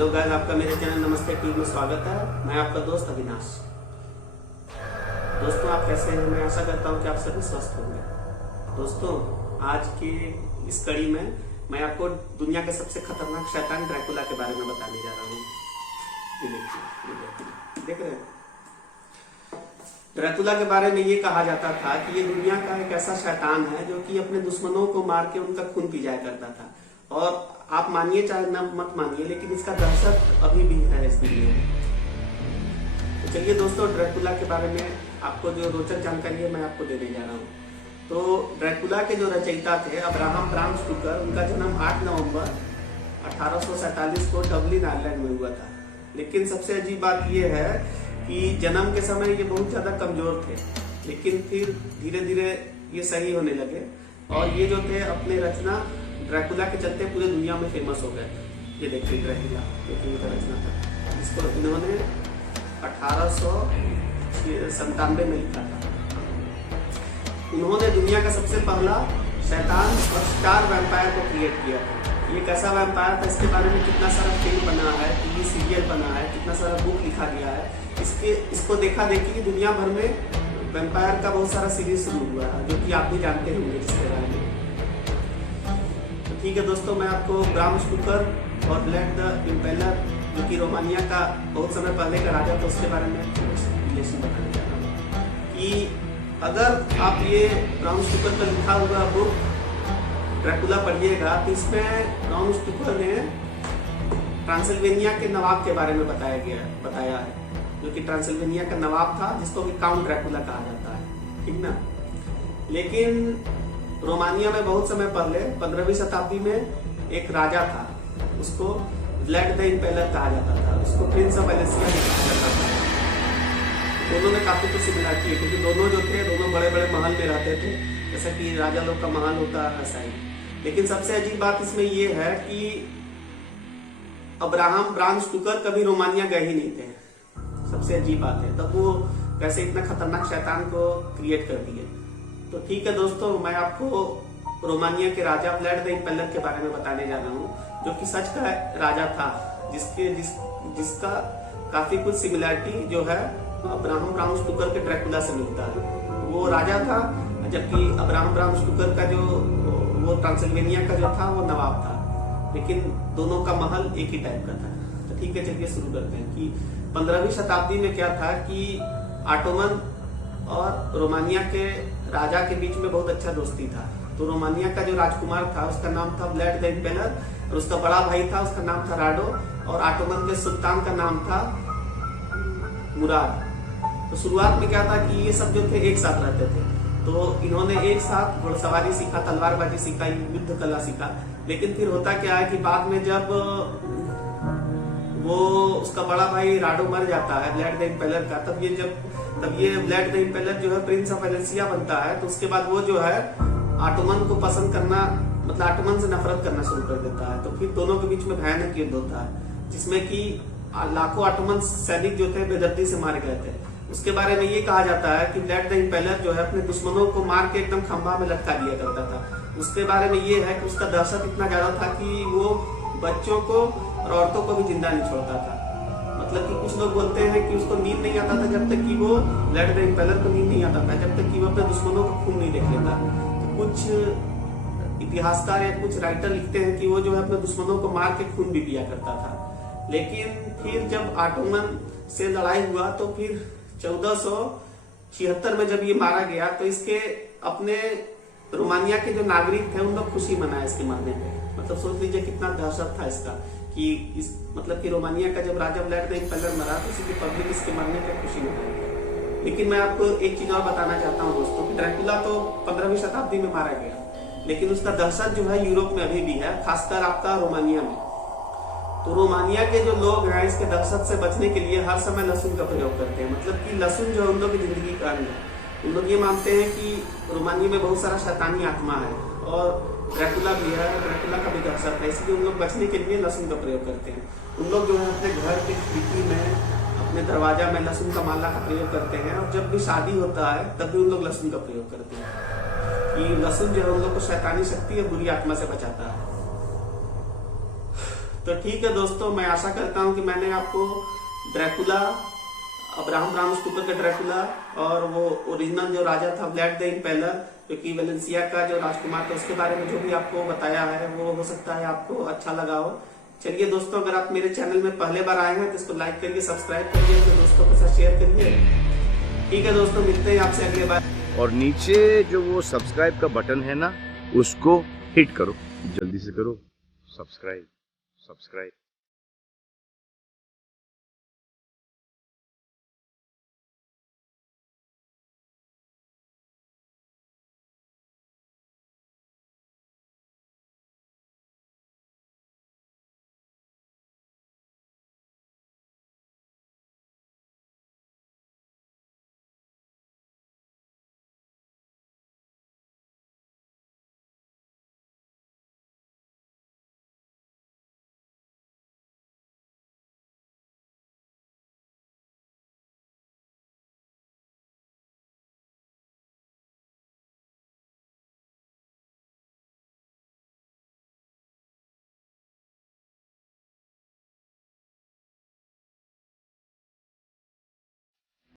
Hello guys, आपका मेरे channel नमस्ते टीवी में स्वागत है। मैं आपका दोस्त अविनाश। दोस्तों, आप कैसे हैं? मैं आशा करता हूं कि आप सभी स्वस्थ होंगे। दोस्तों, आज की इस कड़ी में मैं आपको दुनिया के सबसे खतरनाक शैतान ड्रैकुला के बारे में बताने जा रहा हूँ। ये देखिए, देख रहे हैं? ड्रैकुला के बारे में ये कहा जाता था कि ये दुनिया का एक ऐसा शैतान है जो कि अपने दुश्मनों को मार के उनका खून पी जाया करता था। और आप मानिए चाहे न मत मानिए, लेकिन इसका दहशत अभी भी है इस दुनिया में। तो चलिए दोस्तों, ड्रैकुला के बारे में आपको जो रोचक जानकारी है मैं आपको देने जा रहा हूँ। तो ड्रैकुला के जो रचयिता थे अब्राहम ब्राम स्टोकर, उनका जन्म 8 नवंबर 1847 को डबलिन आयरलैंड में हुआ था। लेकिन सबसे अजीब बात यह है कि जन्म के समय ये बहुत ज्यादा कमजोर थे, लेकिन फिर धीरे धीरे ये सही होने लगे और ये जो थे अपने रचना ड्रैकुला के चलते पूरे दुनिया में फेमस हो गए। ये देखिए ड्रैकुला, देखिए इनका रचना था, इसको इन्होंने 1897 में लिखा था। उन्होंने दुनिया का सबसे पहला शैतान और स्टार वैम्पायर को क्रिएट किया था। ये कैसा वैम्पायर था, इसके बारे में कितना सारा फिल्म बना है, टीवी सीरियल बना है, कितना सारा बुक लिखा गया है। इसको देखा देखी दुनिया भर में वैम्पायर का बहुत सारा सीरीज शुरू हुआ है, जो कि आप भी जानते होंगे जिसके बारे में। ठीक है दोस्तों, मैं आपको ब्राम स्टोकर और ब्लैड द इम्पेलर, जो कि रोमानिया का बहुत समय पहले का राजा था, उसके बारे में रिलेशन बताने जा रहा हूँ कि अगर आप ये ब्राम स्टोकर का लिखा हुआ बुक ड्रैकुला पढ़िएगा तो इसमें ब्राम स्टोकर ने ट्रांसिल्वेनिया के नवाब के बारे में बताया है, जो कि ट्रांसिल्वेनिया का नवाब था, जिसको कि काउंट ड्रैकुला कहा जाता है, ठीक ना। लेकिन रोमानिया में बहुत समय पहले 15वीं शताब्दी में एक राजा था, उसको ब्लैड द इम्पेलर कहा जाता था, उसको प्रिंस ऑफ वेलेंसिया भी कहा जाता था। दोनों में काफी कुछ सिमिलरिटी है, क्योंकि दोनों जो थे दोनों बड़े बड़े महल में रहते थे, जैसा कि राजा लोग का महल होता है वैसा ही। लेकिन सबसे अजीब बात इसमें ये है कि अब्राहम ब्राम स्टोकर कभी रोमानिया गए ही नहीं थे। सबसे अजीब बात है, तब वो कैसे इतना खतरनाक शैतान को क्रिएट कर दिए। तो ठीक है दोस्तों, मैं आपको रोमानिया के राजा ब्लैड द इम्पेलर के बारे में बताने जा रहा हूँ, जो कि सच का राजा था, जिसका काफी कुछ सिमिलरिटी जो है अब्राहम ब्राम स्टोकर के ड्रैकुला से मिलता है। वो राजा था, जबकि अब्राहम ब्राम स्टोकर का जो वो ट्रांसिल्वेनिया का जो था वो नवाब था, लेकिन दोनों का महल एक ही टाइप का था। तो ठीक है, चलिए शुरू करते हैं कि 15वीं शताब्दी में क्या था कि ऑटोमन और रोमानिया के राजा के बीच में बहुत अच्छा दोस्ती था। तो रोमानिया का जो राजकुमार था उसका नाम था ब्लैड द इम्पेलर, और उसका बड़ा भाई था, उसका नाम था राडो, और ऑटोमन के सुल्तान का नाम था मुराद। तो शुरुआत में क्या था कि ये सब जो थे एक साथ रहते थे, तो इन्होंने एक साथ घुड़सवारी सीखा, तलवारबाजी सीखा, युद्ध कला सीखा। लेकिन फिर होता क्या है कि बाद में जब वो उसका बड़ा भाई राडो मर जाता है ब्लैड द इम्पेलर का, तब ये ब्लैड द इम्पेलर जो है प्रिंस ऑफ वेलेंसिया बनता है। तो उसके बाद वो जो है ऑटोमन को पसंद करना, मतलब ऑटोमन से नफरत करना शुरू कर देता है। तो फिर दोनों के बीच में भयानक युद्ध होता है, जिसमें कि लाखों ऑटोमन सैनिक जो थे बेदर्दी से मारे गए थे। उसके बारे में ये कहा जाता है कि ब्लैड द इम्पेलर जो है अपने दुश्मनों को मार के एकदम खंभा में लटका दिया करता था। उसके बारे में ये है कि उसका दहशत इतना ज्यादा था कि वो बच्चों को और औरतों को भी जिंदा नहीं छोड़ता था। मतलब कि कुछ लोग बोलते हैं कि उसको नींद नहीं आता था जब तक कि वो ब्लैड द इम्पेलर को नींद नहीं आता था जब तक कि वो अपने दुश्मनों का खून नहीं देख लेता। तो कुछ इतिहासकार या कुछ राइटर लिखते हैं कि वो जो है अपने दुश्मनों को मार के खून भी पिया करता था। लेकिन फिर जब ऑटोमन से लड़ाई हुआ तो फिर 1476 में जब ये मारा गया, तो इसके अपने रोमानिया के जो नागरिक थे उन लोग खुशी मनाए इसके मरने पे। मतलब सोच लीजिए कितना दहशत था इसका कि मतलब कि रोमानिया का जब राजा ब्लैड द इम्पेलर मरा तो इसकी पब्लिक इसके मरने पे खुशी मनाई। लेकिन मैं आपको एक चीज और बताना चाहता हूँ दोस्तों कि ड्रैकुला तो 15वीं शताब्दी में मारा गया, लेकिन उसका दहशत जो है यूरोप में अभी भी है, खासकर आपका रोमानिया में। तो रोमानिया के जो लोग हैं इसके दहशत से बचने के लिए हर समय लहसुन का प्रयोग करते हैं। मतलब कि लहसुन जो है उन लोग की जिंदगी का अंग है। उन लोग ये मानते हैं कि रोमानिया में बहुत सारा शैतानी आत्मा है और ड्रैकुला भी है, ड्रैकुला का भी दहशत है, इसलिए उन लोग बचने के लिए लहसुन का प्रयोग करते हैं। उन लोग जो है अपने घर के खिड़की में, अपने दरवाजा में लहसुन का माला का प्रयोग करते हैं, और जब भी शादी होता है तब भी उन लोग लहसुन का प्रयोग करते हैं कि लहसुन जो है उन लोग को शैतानी शक्ति या बुरी आत्मा से बचाता है। तो ठीक है दोस्तों, मैं आशा करता हूँ कि मैंने आपको ड्रैकुला, अब्राहम ब्राम स्टोकर का ड्रैकुला और वो ओरिजिनल जो राजा था व्लैड द इम्पेलर, क्योंकि वेलेंसिया का जो राजकुमार था, उसके बारे में जो भी आपको बताया है वो हो सकता है आपको अच्छा लगा हो। चलिए दोस्तों, अगर आप मेरे चैनल में पहले बार आए हैं तो इसको लाइक करिए, सब्सक्राइब करिए, तो दोस्तों के साथ शेयर करिए। ठीक है दोस्तों, मिलते हैं आपसे अगले बार। और नीचे जो वो सब्सक्राइब का बटन है ना, उसको हिट करो, जल्दी से करो सब्सक्राइब।